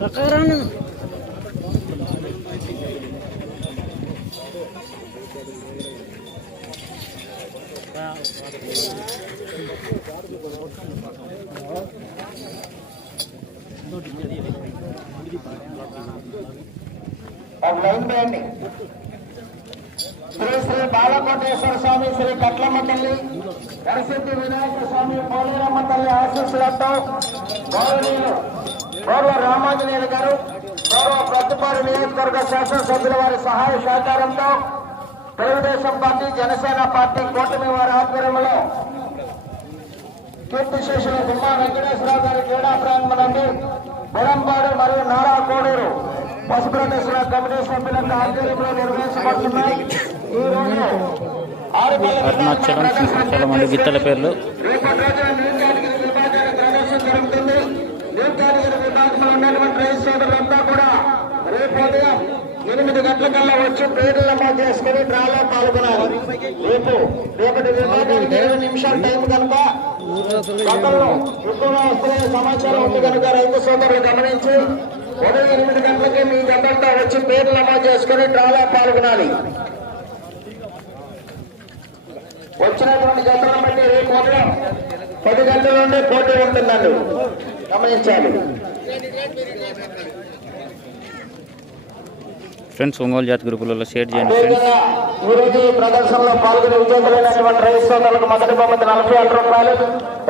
Line Shri Shri Balakoteswara Swamy Shri Katlamma తల్లి వరసిద్ధి వినాయక స్వామి పోలేరమ్మ తల్లి ఆశీస్సులతో గౌరవీయులు గౌరవ రామాంజనేయులు గారు గౌరవ ప్రతిపాడు నియోజకవర్గ శాసనసభ్యుల వారి సహాయ సహకారంతో తెలుగుదేశం పార్టీ జనసేన పార్టీ కూటమి వారి ఆధ్వర్యంలో కీర్తిశేషులు గుమ్మా వెంకటేశ్వరరావు గారి క్రీడా ప్రాంగణం నుండి బుడంపాడు మరియు నారా కోడూరు పశుప్రదేశ్వర కమిటీ సభ్యుల ఆధ్వర్యంలో నిర్వహించబడుతున్నాయి. ఈ రోజు అరుణాచలం చాలా మంది గిత్తల పేర్లు రేపటి రోజున న్యూ కేటగిరీ విభాగాల ప్రదర్శన జరుగుతుంది న్యూ కేటగిరీ విభాగంలో ఉన్నటువంటి రైతు సోదరులంతా కూడా రేపు ఉదయం ఎనిమిది గంటలకల్లా వచ్చి పేరు నమోదు చేసుకుని డ్రాలో పాల్గొనాలి. రేపు రేపటి విభాగానికి ఇరవై నిమిషాల టైం కనుక గతంలో ఎక్కువగా వస్తున్న సమాచారం ఉంది కనుక రైతు సోదరులు గమనించి ఉదయం ఎనిమిది గంటలకి మీ గంటలతో వచ్చి పేరు నమోదు చేసుకుని డ్రాలో పాల్గొనాలి. వచ్చినటువంటి గంటలను బట్టి రేపు ఉదయం పది గంటల నుండి పోటీ ఉంటుందండి. గమనించాలి. ఫ్రెండ్స్ ఒంగోలు జాతి గ్రూపులలో షేర్ చేయండి ఫ్రెండ్స్ అదేవిధంగా ఈ రోజు ఈ ప్రదర్శనలో పాల్గొని విజేతలైనటువంటి రైతు సోదరులకు మొదటి బహుమతి నలభై వేల రూపాయలు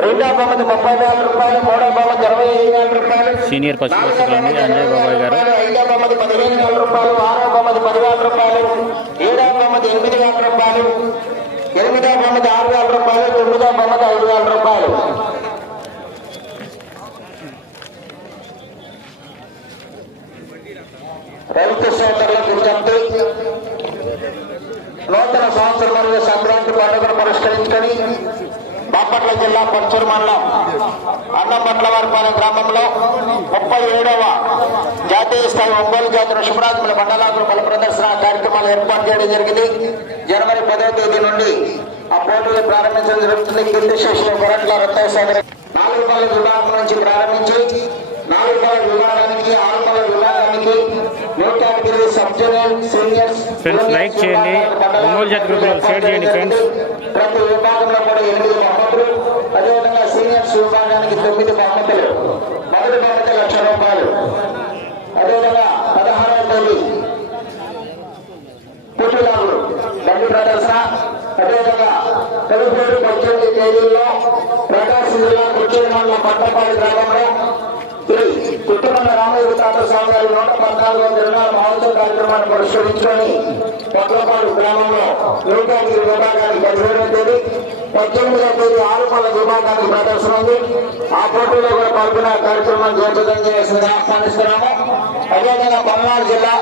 రెండో బహుమతి ముప్పై వేల రూపాయలు మూడో బహుమతి ఇరవై ఐదు వేల రూపాయలు సీనియర్ పశుపోషకులండి అంజయ్ బాబాయ్ గారు. ఐదో బహుమతి పదిహేను వేల రూపాయలు ఆరో బహుమతి పదివేల రూపాయలు ఏడో బహుమతి ఎనిమిది వేల రూపాయలు ఎనిమిదో బహుమతి ఆరు వేల రూపాయలు తొమ్మిదో బహుమతి ఐదు వేల రూపాయలు. రైతు సోదరులకు గుర్తంటే నూతన సంవత్సరంలో మరియు సంక్రాంతి పండుగను పురస్కరించుకొని బాపట్ల జిల్లా పంచూరు మండలం అన్నపట్లవారిపాలెం గ్రామంలో ముప్పై ఏడవ జాతీయ స్థాయి ఒంగోలు జాతి ఋషభరాజుల మండలాకుల బల ప్రదర్శన కార్యక్రమాలు ఏర్పాటు చేయడం జరిగింది. జనవరి పదవ తేదీ నుండి ఆ పోటీలు ప్రారంభించడం జరుగుతుంది. కింది శేషులు కొరట్ల రత్నసాగర్ నాలుగు పనుల విభాగం నుంచి ప్రారంభించి నాలుగు పనుల విభాగానికి ఆరు పనుల విభాగానికి Friends, like చేయండి. ఒంగోలు జాతి గ్రూపులో share చేయండి, friends. ప్రతి విభాగంలో కూడా ఎనిమిది బహుమతులు. అదేవిధంగా సీనియర్స్ విభాగానికి తొమ్మిది బహుమతులు. మొదటి బహుమతి లక్ష రూపాయలు. అదేవిధంగా పదహారవ తేదీ. పుట్టిలాగులు బండి ప్రదర్శన. అదేవిధంగా తెలుగుదేశం పద్దెనిమిది తేదీల్లో ప్రకాశం జిల్లా కుర్చేరు మండలం పట్టపాడి గ్రామంలో శ్రీ కుటుంబ రామయ్య తాత స్వామి గారి నూట పద్నాలుగో తిరునాళ్ళ మహోత్సవ కార్యక్రమాన్ని పురస్కరించుకొని పొట్లపాడు గ్రామంలో యోగాగిరి విభాగానికి పదిహేడవ తేదీ పద్దెనిమిదవ తేదీ ఆరుపల్ల విభాగానికి ప్రదర్శన ఉంది. ఆ పోటీలో కూడా పాల్గొనే కార్యక్రమాన్ని జయప్రదం చేయాల్సిందిగా ఆహ్వానిస్తున్నాము. అదేవిధంగా పల్నాడు జిల్లా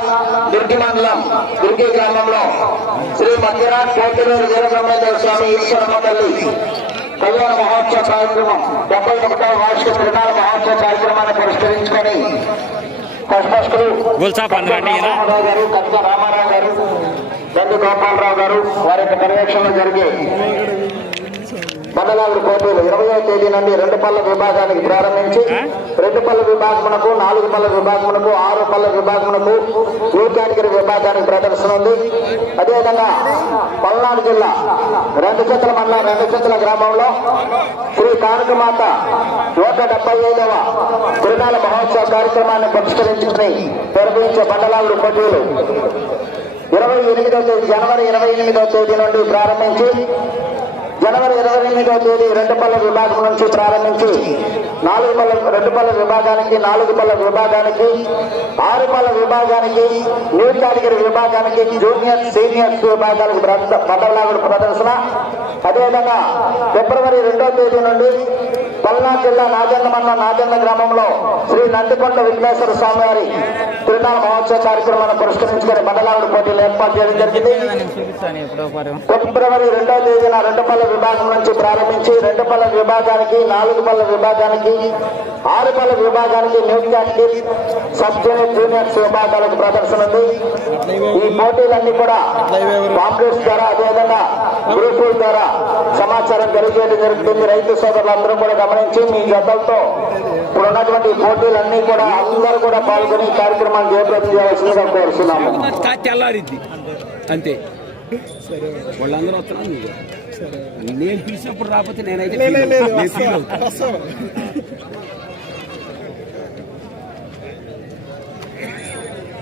దుర్గి మండలం దుర్గి గ్రామంలో శ్రీ మధ్యరాజ్ కోటివేరు వీరబ్రహ్మేంద్ర స్వామి ఈశ్వరమ్మ తల్లి కళ్యాణ మహోత్సవ కార్యక్రమం డెబ్బై ఒకటవ వార్షిక తిరునాళ మహోత్సవ కార్యక్రమాన్ని పురస్కరించుకొని రామారావు గారు కనక రామారావు గారు దండి గోపాలరావు గారు వారి యొక్క పర్యవేక్షణలో జరిగే మండలాలు పోటీలు ఇరవయో తేదీ నుండి రెండు పళ్ళ విభాగానికి ప్రారంభించి రెండు పళ్ళ విభాగమునకు నాలుగు పళ్ళ విభాగమునకు ఆరు పళ్ళ విభాగమునకు న్యూ కేటగిరీ విభాగానికి ప్రదర్శన ఉంది. అదేవిధంగా పల్నాడు జిల్లా రెండు చెత్తల మండలం రెండు చెత్తల గ్రామంలో శ్రీ కానుకమాత నూట డెబ్బై ఐదవ తిరునాళ మహోత్సవ కార్యక్రమాన్ని పురస్కరించుకుని నిర్వహించే మండలాలు పోటీలు ఇరవై ఎనిమిదో తేదీ జనవరి ఇరవై ఎనిమిదో తేదీ నుండి ప్రారంభించి జనవరి ఇరవై ఎనిమిదో తేదీ రెండు పళ్ళ విభాగం నుంచి ప్రారంభించి నాలుగు పల్లె రెండు పళ్ళ విభాగానికి నాలుగు పళ్ళ విభాగానికి ఆరు పళ్ళ విభాగానికి న్యూ కేటగిరీ విభాగానికి జూనియర్ సీనియర్స్ విభాగాలకు పట్టలాగుడు ప్రదర్శన. అదేవిధంగా ఫిబ్రవరి రెండవ తేదీ నుండి పల్నా జిల్లా నాజండ మండలం నాజండ గ్రామంలో శ్రీ నందికొండ విఘ్నేశ్వర స్వామి వారి తిరునాల మహోత్సవ కార్యక్రమాన్ని పురస్కరించుకుని మండలాగుడు పోటీలు ఏర్పాటు చేయడం జరిగింది. ఫిబ్రవరి రెండో తేదీన రెండు పళ్ళ విభాగం నుంచి ప్రారంభించి రెండు పళ్ళ విభాగానికి నాలుగు పళ్ళ విభాగానికి ఆరు పళ్ళ విభాగానికి న్యూ సబ్ జూనియర్ జూనియర్స్ విభాగాలకు ప్రదర్శన ఉంది. ఈ పోటీలన్నీ కూడా కాంగ్రెస్ ద్వారా అదేవిధంగా గ్రూపుల ద్వారా సమాచారం తెలియజేయడం జరుగుతుంది. రైతు సోదరులందరూ కూడా గమనించి మీ జతలతో ఇప్పుడు ఉన్నటువంటి పోటీలన్నీ కూడా అందరూ కూడా పాల్గొని కార్యక్రమం కార్యక్రమాన్ని జయప్రదం చేయాల్సిందిగా కోరుతున్నాము. కా తెల్లారిద్ది అంతే. వాళ్ళందరూ వస్తున్నారు నువ్వు. నేను పిలిచినప్పుడు రాకపోతే నేనైతే.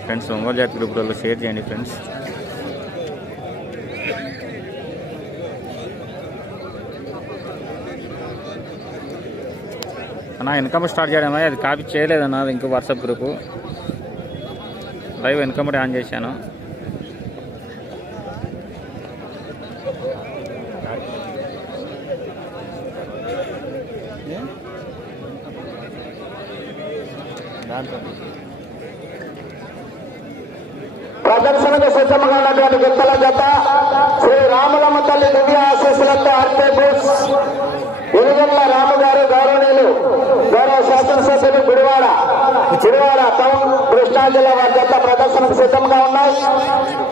ఫ్రెండ్స్ ఒంగోలు జాతి గ్రూప్లలో షేర్ చేయండి ఫ్రెండ్స్. అన్న ఇన్కమ్ స్టార్ట్ చేయడమా అది కాపీ చేయలేదన్న అది ఇంకో WhatsApp group. Live income on చేశాను. దాంట్లో ప్రదర్శనకు సిద్ధంగా ఉన్నటువంటి గిత్తల జత శ్రీ రాములమ్మ తల్లి దివ్య ఆశీస్సులతో ఆర్కే బోస్ ఎలుగండ్ల రాము గారు గౌరవనీయులు గౌరవ శాసనసభ్యులు గుడివాడ. గుడివాడ టౌన్ కృష్ణా జిల్లా వారి జత ప్రదర్శనకు సిద్ధంగా ఉన్నాయి.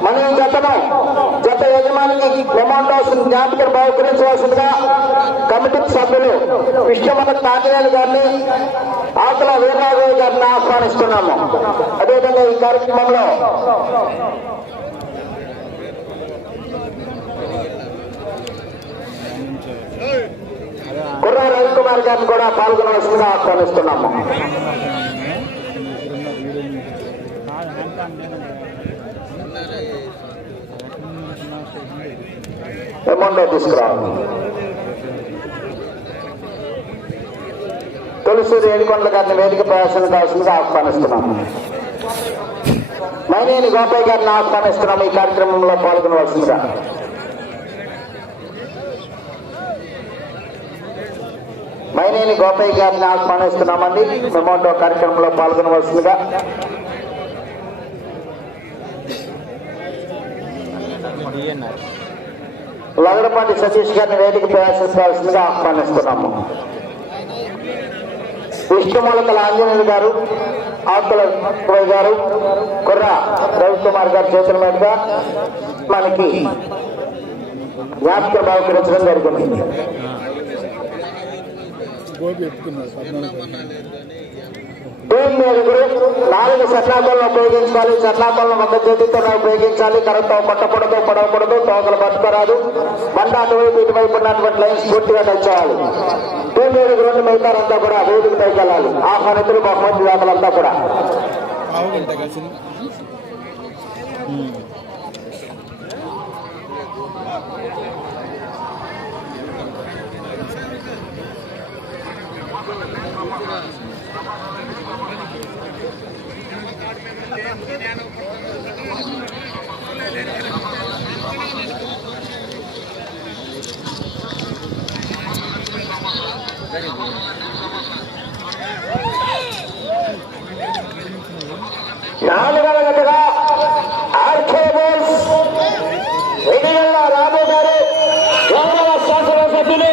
మన ఈ జతను జత యజమానికి మెమోంటోస్ జ్ఞాపికను బహుకరించవలసిందిగా కమిటీ సభ్యులు విశ్వమన తాటినేని గారిని ఆకుల వీరరాఘవ గారిని ఆహ్వానిస్తున్నాము. అదేవిధంగా ఈ కార్యక్రమంలో కుర్ర రవికుమార్ గారిని కూడా పాల్గొనవలసిందిగా ఆహ్వానిస్తున్నాము. అమౌంట్ తీసుకురా తొలిసూరి ఏడుకొండల గారిని వేదిక ప్రవేశం కావాల్సిందిగా ఆహ్వానిస్తున్నాము మైనేని గోపయ్య గారిని ఆహ్వానిస్తున్నాము ఈ కార్యక్రమంలో పాల్గొనవలసిందిగా. మైనేని గోపయ్య గారిని ఆహ్వానిస్తున్నామండి. మెమోటో కార్యక్రమంలో పాల్గొనవలసిందిగా. లగడపాటి సతీష్ గారిని వేదిక ప్రవేశించాల్సిందిగా ఆహ్వానిస్తున్నాము. విష్ణుమూలకల ఆంజనేయులు గారు ఆకుల గారు కుర్ర రవికుమార్ గారి చేతుల మీదుగా మనకి జ్ఞాపక బహుకరించడం జరిగింది. టీం మీదుగురు నాలుగు సట్లాపాలను ఉపయోగించాలి. సట్లాపాలను ఒక చేతితోనే ఉపయోగించాలి. కరెంట్తో కొట్టకూడదు పడవకూడదు తోకలు పట్టుకోరాదు. బండ అటువైపు ఇటువైపు ఉన్నటువంటి లైన్స్ పూర్తిగా తెచ్చేయాలి చేయాలి టీం రెండు నుండి మిగతారంతా కూడా వేదిక పైకి వెళ్ళాలి. ఆహ్వానితులు బహుమతి వ్యాపారంతా కూడా. నాలుగవ జతగా ఆర్కే బోల్స్ వెనిగల్ల రాము గారు గౌరవ శాసనసభ్యులు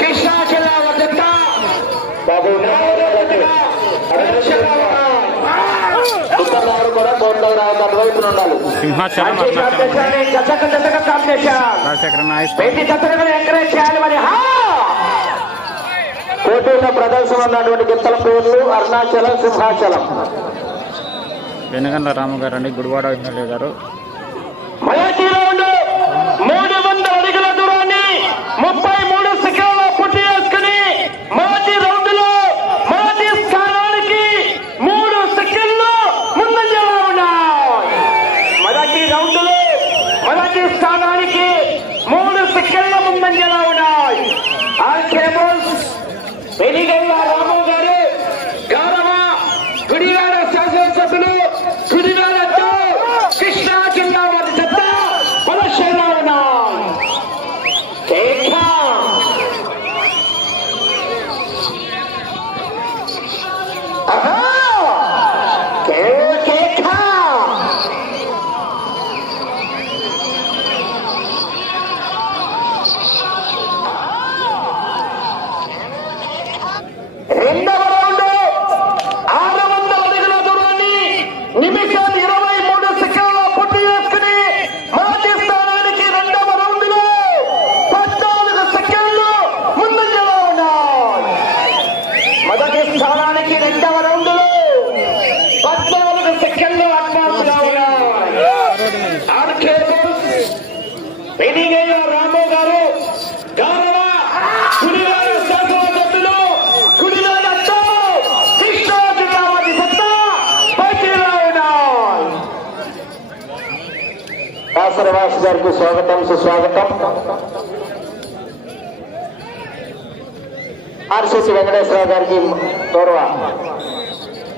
కృష్ణా జిల్లా బాబు సింహాచలం పెళ్ళి జతలను ఎంకరేజ్ చేయాలి మరి. హా! పోటీలో ప్రదర్శన ఉన్నటువంటి గిత్తల పేర్లు అరుణాచలం సింహాచలం. వెనుగండ్ల రాము గారు అండి గుడివాడ ఎమ్మెల్యే గారు. మూడు వందల అడుగుల దూరాన్ని ముప్పై మూడు సెకండ్ల పుట్టి వేసుకుని మొదటి రౌండ్లో మొదటి స్థానానికి మూడు సెకండ్లు ముందంజలో ఉన్నాయి. మొదటి రౌండ్లో మొదటి స్థానానికి మూడు సెకండ్ల ముందంజలో ఉన్నాయి ఆల్కేబుల్స్ వెనిగల్ల రాము గారు గౌరవ గుడివాడ శాసనసభ్యులు గుడివాడతో కృష్ణా జిల్లా వారి చెత్త పదశలో ఉన్నాయి కేక. ఆహా! కే- కేక. రెండవ రౌండ్ ఆరు వందల అడుగుల దూరాన్ని నిమిషం ఇరవై మూడు సెకండ్ల పుట్టి వేసుకుని మొదటి స్థానానికి రెండవ రౌండ్లో పద్నాలుగు సెకండ్లు ముందంజలో ఉన్నాయి స్థానానికి రెండవ రౌండ్ పద్నాలుగు సెకండ్లు అడ్వాన్స్గా ఉన్నాయి ఆర్కే పెనిగయ్య రాము గారు గౌరవ కుడివారి శాసనసభ్యులు కుడివారి అత్తో కృష్ణా జిల్లా వారి సత్తా పైకిలా ఉన్నాయి దాసరవాస్ గారికి స్వాగతం సుస్వాగతం. ఆర్సిసి వెంకటేశ్వరరావు గారికి గౌరవ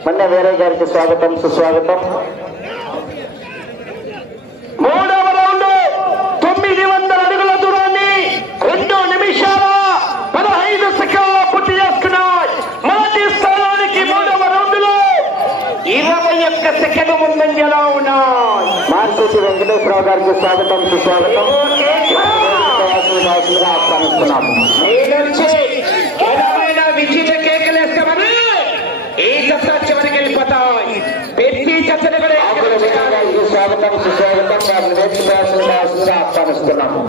మన్న వేరే గారికి స్వాగతం సుస్వాగతం మూడవ రౌండ్ తొమ్మిది వందల అడుగుల దూరాన్ని రెండు నిమిషాల పదహైదు సెకండ్ల పూర్తి చేసుకున్నాయి మొదటి స్థానానికి మూడవ రౌండ్లో ఇరవై ఒక్క సెకండ్ ముందంజలో ఉన్నాయి మార్చేసి వెంకటేశ్వరరావు గారికి స్వాగతం సుస్వాగతం. ఆహ్వానిస్తున్నాము విచిత్ర కేకలేస్తామని ఈ దసరా చివరికి వెళ్ళిపోతాయి ప్రతి దసరా కూడా స్వాగతం సుస్వాగతం. వారిని దాసులుగా ఆహ్వానిస్తున్నాము.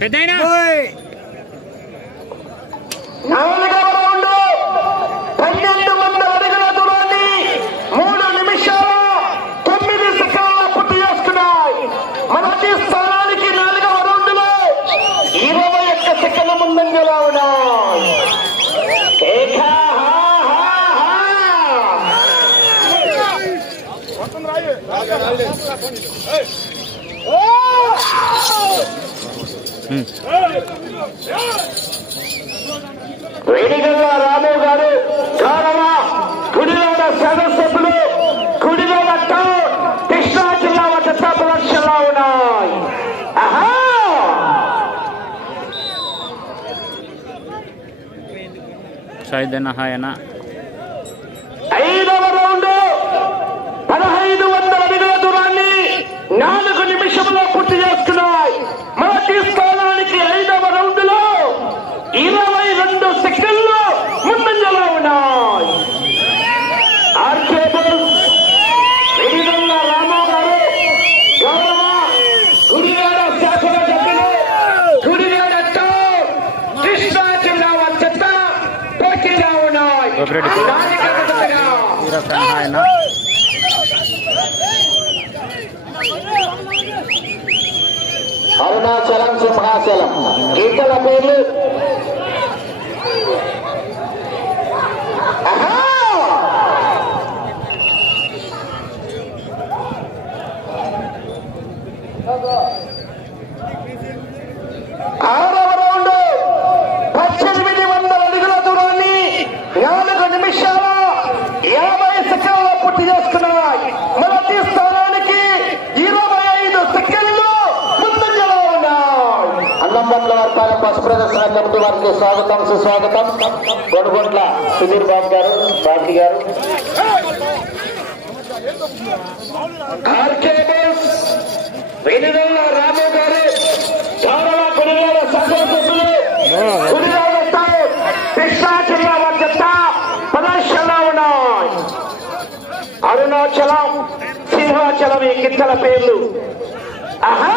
పెద్దయినా నాలుగవ రౌండ్ పన్నెండు వందల అడుగుల దూరాన్ని మూడు నిమిషాల తొమ్మిది సెకండ్ల పూర్తి చేసుకున్నాయి మొదటి స్థానానికి నాలుగవ రౌండ్లో ఇరవై ఒక్క సెకండ్ల ముందంజలో ఉన్నాయి కేక, హా, హా, హా. వేడిగల్ల రాము గారు కారణ గుడిలోడ సదస్సులు గుడిలోడ టౌన్ కృష్ణా జిల్లా వద్ద లక్షల్లో ఉన్నాయి ఆహా! హాయన ఐదవ రౌండ్ పదహైదు వందల అడుగుల దూరాన్ని నాలుగు నిమిషంలో పూర్తి చేసుకున్నాయి మొదటి స్థానానికి ఐదవ రౌండ్లో ఇరవై రెండు సెకండ్లు ముందంజలో ఉన్నాయి ఆర్కే బోస్, వెలిగొండ రాము గారు గౌరవ గుడివాడ శాసనసభ్యులు గుడివాడ టౌన్ కృష్ణా జిల్లా వద్ద పోటీగా ఉన్నాయి గోపిరెడ్డి కూడా. నాయకత్వంగా హీరో ఫ్యాన్ హాయన అరుణాచలం సింహాచలం. గీతల పేర్లు? ఆ? ఆరవ రౌండ్ పద్దెనిమిది వందల అడుగుల దూరాన్ని నాలుగు నిమిషాల యాభై సెకండ్ల పూర్తి చేసుకున్నాయి మొదటి స్థానానికి ఇరవై ఐదు సెకండ్లు ముందంజలో ఉన్నాయి అన్నంపట్ల వర్తాల బస్ ప్రదర్శన కమిటీ వారికి స్వాగతం సుస్వాగతం. గొడగొంట్ల సుధీర్ బాబు గారు బాబు గారు. ఆర్కే బస్ వెనుగల్ల రాము గారు గౌరవ కొనుగోలు శాసనసభ్యులు గుడివాడ టౌన్ కృష్ణా జిల్లా వద్ద ప్రదర్శనలో ఉన్నాయి. అరుణాచలం సింహాచలం ఈ గిత్తల పేర్లు. ఆహా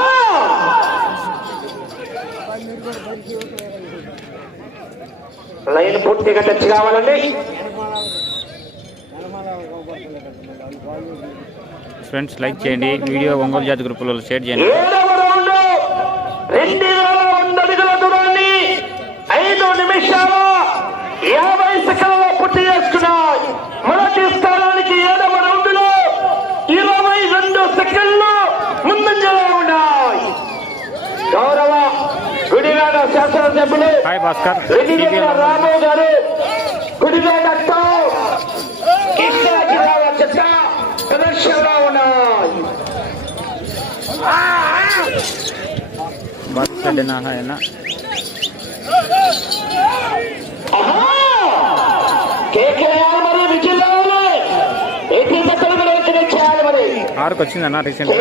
లైన్ పూర్తిగా టచ్ కావాలండి. ఫ్రెండ్స్ లైక్ చేయండి. వీడియో ఒంగోలు జాతి గ్రూపులో షేర్ చేయండి. శాసనసభ్యులు హాయ్ భాస్కర్ వెలిగొండ రాము గారు గుడివాడ టౌన్ కృష్ణా జిల్లా చెత్త ప్రదర్శనలో ఉన్నాయి. భాస్కర్ హాయన ఆహా! కేకేఆర్ మరి విజయ్ ఎట్టి దశలు కూడా చేయాలి మరి. ఆరుకు వచ్చిందన్న రీసెంట్!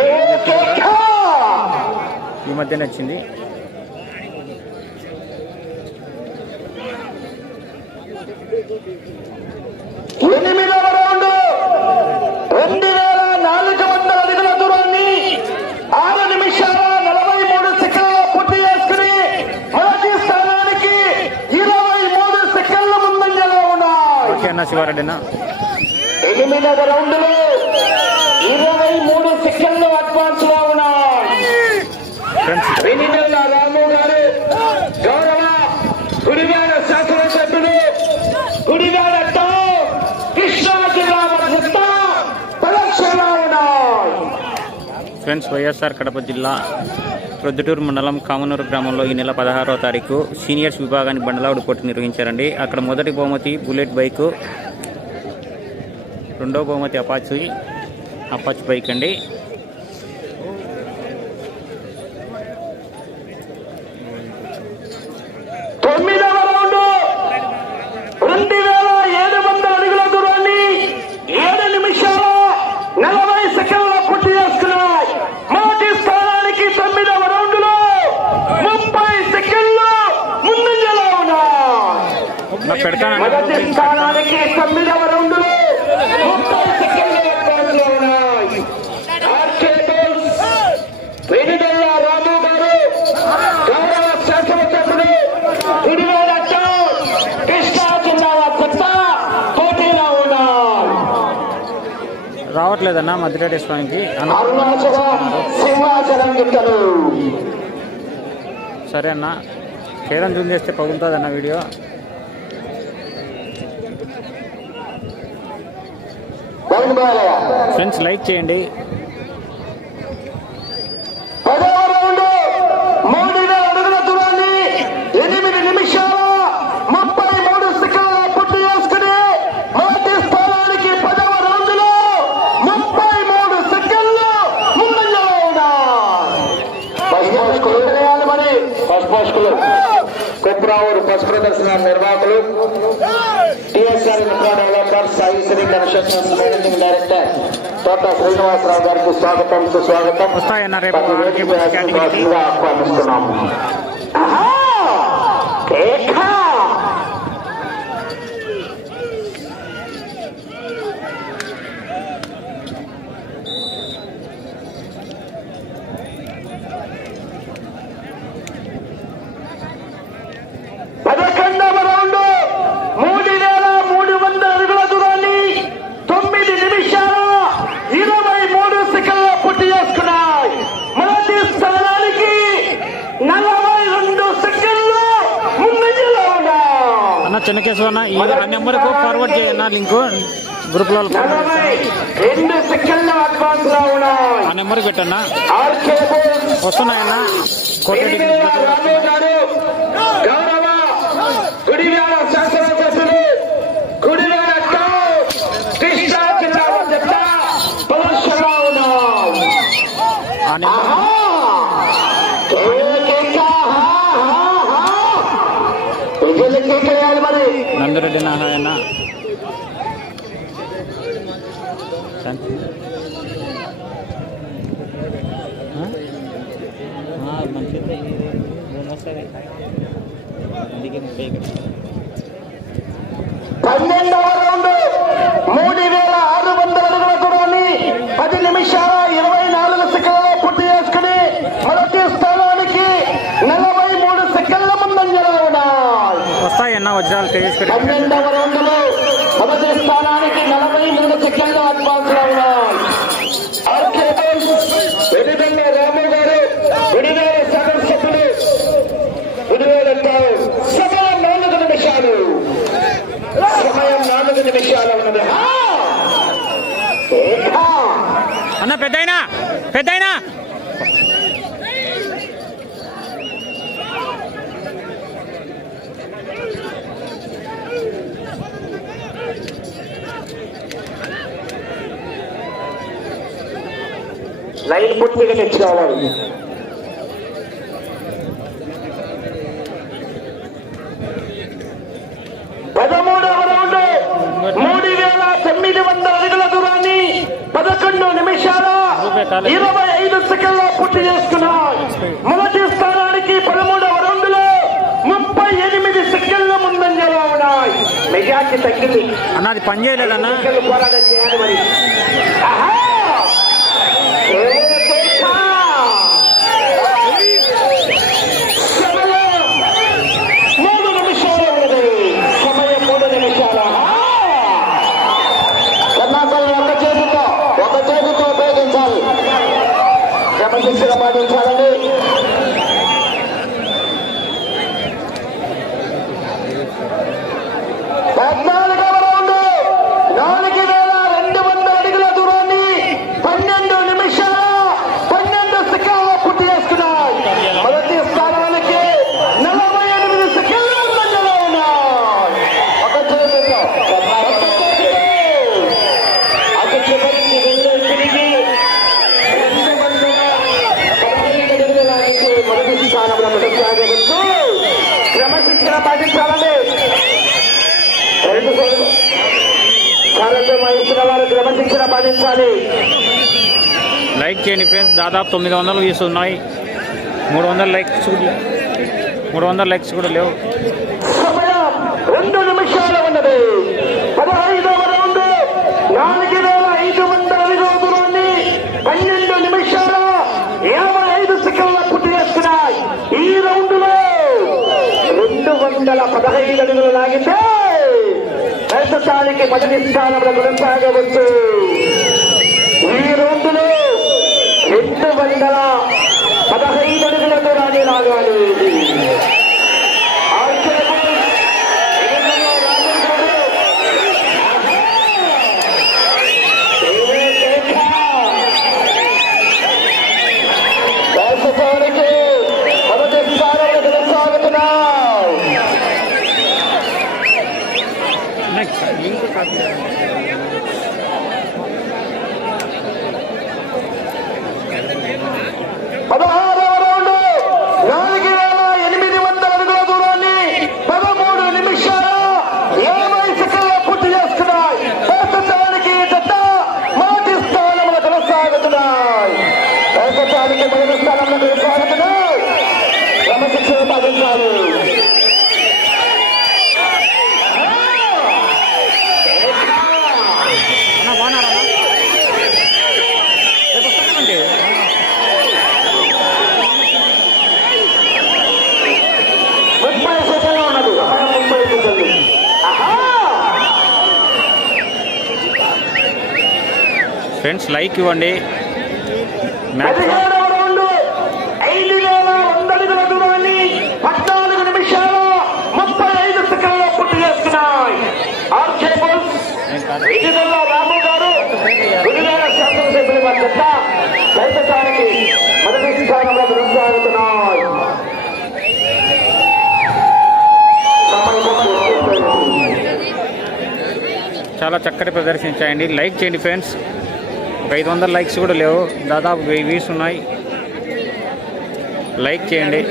ఈ మధ్యనే వచ్చింది. ఎనిమిదవ రౌండ్. రెండు వేల నాలుగు వందల అడుగుల దూరాన్ని ఆరు నిమిషాల నలభై మూడు సెకండ్ల పూర్తి చేసుకుని మొదటి స్థానానికి ఇరవై మూడు సెకండ్ల ముందంజలో ఉన్నాయి. ఓకే అన్న శివారెడ్డి అన్న ఎనిమిదవ రౌండ్లో ఇరవై మూడు సెకండ్లు అడ్వాన్స్లో ఉన్నాయి ఫ్రెండ్స్ వెనినెల్ల రాము గారు గౌరవ గుడివాడ శాసనసభ్యులు గుడివాడ టౌన్ కృష్ణా జిల్లా వద్ద ప్రదర్శనలో ఉన్నాయి ఫ్రెండ్స్ వైఎస్ఆర్ కడప జిల్లా ప్రొద్దుటూరు మండలం కామనూరు గ్రామంలో ఈ నెల పదహారవ తారీఖు సీనియర్స్ విభాగాన్ని బండలావుడు పోటీ నిర్వహించారండి. అక్కడ మొదటి బహుమతి బుల్లెట్ బైకు రెండో బహుమతి అపాచీ అపాచ్ బైక్ అండి తొమ్మిదవ రౌండ్ రెండు వేల ఏడు వందల అడుగుల దూరాన్ని ఏడు నిమిషాల నలభై సెకండ్ల పూర్తి చేసుకున్నాయి మొదటి స్థానానికి తొమ్మిదవ రౌండ్లో ముప్పై సెకండ్లు ముందంజలో ఉన్నాయి నా పెడతానండి మొదటి స్థానానికి తొమ్మిదవ రౌండ్లో ముప్పై సెకండ్ల అడ్వాన్స్లో ఉన్నాయి ఆర్కే బోల్స్ వెనుదల్ల రాము గారు గౌరవ శాసనసభ్యుడు గుడివాడ టౌన్ కృష్ణా జిల్లాల కొత్త పోటీలో ఉన్నారు రావట్లేదన్న మధ్యరెడ్డి స్వామికి. సరే అన్న కేరం జూమ్ చేస్తే పగులుతుందన్న వీడియో. ఫ్రెండ్స్ లైక్ చేయండి. ఎనిమిది నిమిషాలు TSR infra developer Sai Sri constructions managing director Thota Srinivasarao గారికి స్వాగతం సుస్వాగతం వస్తాయన్న ఈ ఆ నెంబర్కు ఫార్వర్డ్ చేయన్న లింకు. గ్రూప్లో రెండు సెకండ్ల అడ్వాన్స్లో ఉన్నాయి ఆ నెంబర్కి పెట్టన్న. వస్తున్నాయన్న. గారు గౌరవ గుడివాడ శాసనసభ్యులు గుడివాడ టౌన్. కృష్ణా జిల్లా జత ప్రదర్శనలో ఉన్నాం మరి నందిరెడ్డి నారాయణ థాంక్స్. ఆ? ఆ, మంచిది రూమ్ వస్తుంది అందుకే ముప్పై ఇక్కడ పన్నెండవ రౌండ్ మూడు వేల ఆరు వందల అడుగుల దూరాన్ని పది నిమిషాల ఇరవై నాలుగు సెకండ్లలో పూర్తి చేసుకుని మొదటి స్థానానికి నలభై మూడు సెకండ్ల ముందంజలో ఉన్నాయి వస్తాయన్న వజ్రాలు తేజేశ్వరి పన్నెండవ రౌండ్లో మొదటి స్థానానికి నలభై మూడు సెకండ్ల అడ్వాన్స్లో ఉన్నాయి. ఆర్కే బోల్స్, వెనుదల్ల రాము గారు విడివేల సగం సభ్యులు విడివేల టౌన్ సమయం నాలుగు నిమిషాలు. సమయం నాలుగు నిమిషాలు ఉన్నది! అన్న పెద్దయినా పెద్దయినా! లైన్ పూర్తిగా తెచ్చుకోవాలి పదమూడవ రౌండ్. మూడు వేల తొమ్మిది వందల అడుగుల దూరాన్ని పదకొండు నిమిషాల ఇరవై ఐదు సెకండ్ల పూర్తి చేసుకున్నాయి మొదటి స్థానానికి పదమూడవ రౌండ్లో ముప్పై ఎనిమిది సెకండ్ల ముందంజలో ఉన్నాయి మెజార్టీ తగ్గింది. అన్న అది పని చేయలేదన్నా. పోరాటం చేయాలి మరి ఆహా! ఏ పేట! సమయం మూడు నిమిషాలు ఉన్నది సమయం మూడు నిమిషాలు ఆహా! కర్ణాటకలో ఒక చేతితో ఒక చేతితో ఉపయోగించాలి క్రమశిక్షణ పాటించాలండి పద్నాలుగవ రౌండ్ నాలుగు వేల రెండు వందల అడుగుల దూరాన్ని పన్నెండు నిమిషాల పన్నెండు సెకండ్ల పూర్తి చేసుకున్నాయి మొదటి స్థానానికి నలభై ఎనిమిది సెకండ్ల మధ్యలో ఉన్నాయి ఒక చేతితో ఒక చేతితో అటు చివరికి వెళ్ళి తిరిగి రెండు వందల పదహైదు అడుగుల లాగితే మొదటి స్థానంలో కొనసాగవచ్చు క్రమశిక్షణ పాటించాలండి రెండు సోదరులు కార్యక్రమం వహిస్తున్న వారు క్రమశిక్షణ పాటించాలి లైక్ చేయండి ఫ్రెండ్స్ దాదాపు తొమ్మిది వందలు వ్యూస్ ఉన్నాయి. మూడు వందల లైక్స్ కూడా లేవు. మూడు వందల లైక్స్ కూడా లేవు. రెండు నిమిషాలు ఉన్నది. పదహైదవ రౌండ్ నాలుగు వేల ఐదు వందల అడుగుల పన్నెండు నిమిషాల యాభై ఐదు సెకండ్ల పూర్తి చేస్తున్నాయి. ఈ రౌండ్లో రెండు వందల పదహైదు అడుగులు లాగితే ప్రస్తుతానికి మొదటి స్థానంలో కొనసాగవచ్చు ఈ రౌండ్లో రెండు వందల పదహైదు అడుగుల దూరాన్ని రాగాలి రాష్ట్రానికి మొదటి స్థానంలో కొనసాగుతున్నాం పదహారవ రౌండ్ నాలుగు వేల ఎనిమిది వందల అడుగుల దూరాన్ని పదమూడు నిమిషాల యాభై సెకండ్ల పూర్తి చేస్తున్నాయి ప్రస్తుతానికి ఈ జత మొదటి స్థానంలో కొనసాగుతున్నాయి ప్రస్తుతానికి మొదటి స్థానంలో కొనసాగుతున్నాయి క్రమశిక్షణ పాటించాలి అన్న బాగున్నారా రేపు వస్తానండి ముప్పై సెకండ్లు ఉన్నది ముప్పై సెకండ్లు ఆహా ఫ్రెండ్స్ లైక్ ఇవ్వండి మ్యాక్సిమం పదిహేడవ రౌండ్ ఐదు వేల వంద అడుగుల దూరాన్ని పద్నాలుగు నిమిషాల ముప్పై ఐదు సెకండ్ల పూర్తి చేస్తున్నాయి ఆర్కే బుల్స్ విజయనగర రాము గారు గుడివేల లైక్ మధ్య ప్రస్తుతానికి మొదటి స్థానంలో కొనసాగుతున్నాయి చాలా చక్కటి ప్రదర్శించాయండి. లైక్ చేయండి ఫ్రెండ్స్ ఒక ఐదు వందల లైక్స్ కూడా లేవు. దాదాపు వెయ్యి వ్యూస్ ఉన్నాయి. లైక్ చేయండి.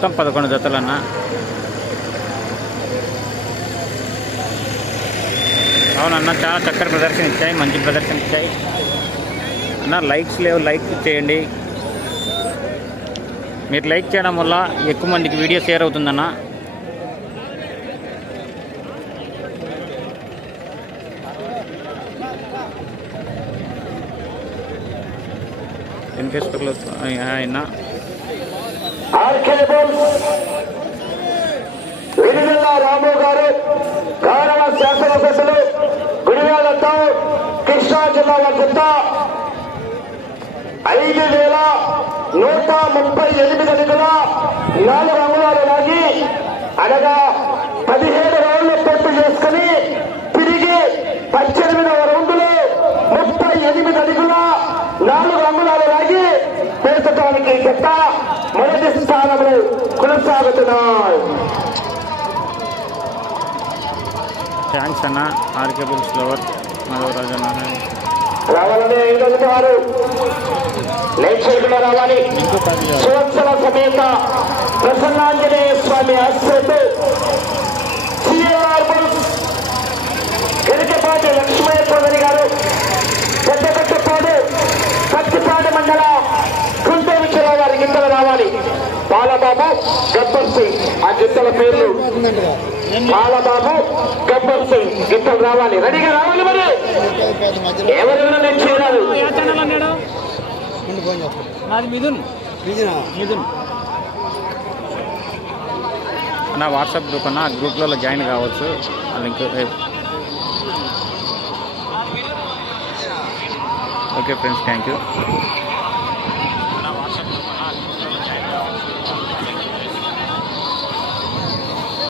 మొత్తం పదకొండు జతలన్నా. అవునన్న చాలా చక్కటి ప్రదర్శన ఇచ్చాయి మంచి ప్రదర్శన ఇచ్చాయి. అన్న లైక్స్ లేవు లైక్ చేయండి. మీరు లైక్ చేయడం వల్ల ఎక్కువ మందికి వీడియో షేర్ అవుతుందన్న. ఎన్ అయినా ఆయన ఆర్కే బుల్స్ రాము గారు గౌరవ శాసనసభ్యులు గుడివాడతో కృష్ణా జిల్లా జత ఐదు వేల నూట ముప్పై ఎనిమిది అడుగుల నాలుగు అంగుళాలు లాగి అనగా పదిహేడు రౌండ్లు పూర్తి చేసుకుని తిరిగి పద్దెనిమిదవ రౌండ్లో ముప్పై ఎనిమిది అడుగుల నాలుగు అంగుళాలు లాగి పెంచడానికి జట్ట స్థానంలో కొనసాగుతున్నాయి. థ్యాంక్స్ అన్న. ఆర్కే బుల్స్ లవర్ మాధవరాజు అన్న రావాలని ఐదు లైట్ రావాలి. సంవత్సర సమేత ప్రసన్నాంజనేయ స్వామి ఆశ్రయంతో గరికపాటి లక్ష్మయ్య చౌదరి గారు పెద్దగట్టపాడు పత్తిపాడు మండల గుంటూరు జిల్లా వారి గిత్తలు రావాలి. బాలబాబు గబ్బర్ సింగ్. ఆ గిత్తల పేర్లు. బాలబాబు గబ్బర్ సింగ్. గిత్తలు రావాలి. రెడీగా రావాలి మరి. నేను చేరాలి నాది మిథున్. మిథున్? నా వాట్సాప్ గ్రూప్ అన్న ఆ గ్రూప్లలో జాయిన్ కావచ్చు. ఆ లింక్ రేపు ఓకే ఫ్రెండ్స్ థ్యాంక్ యూ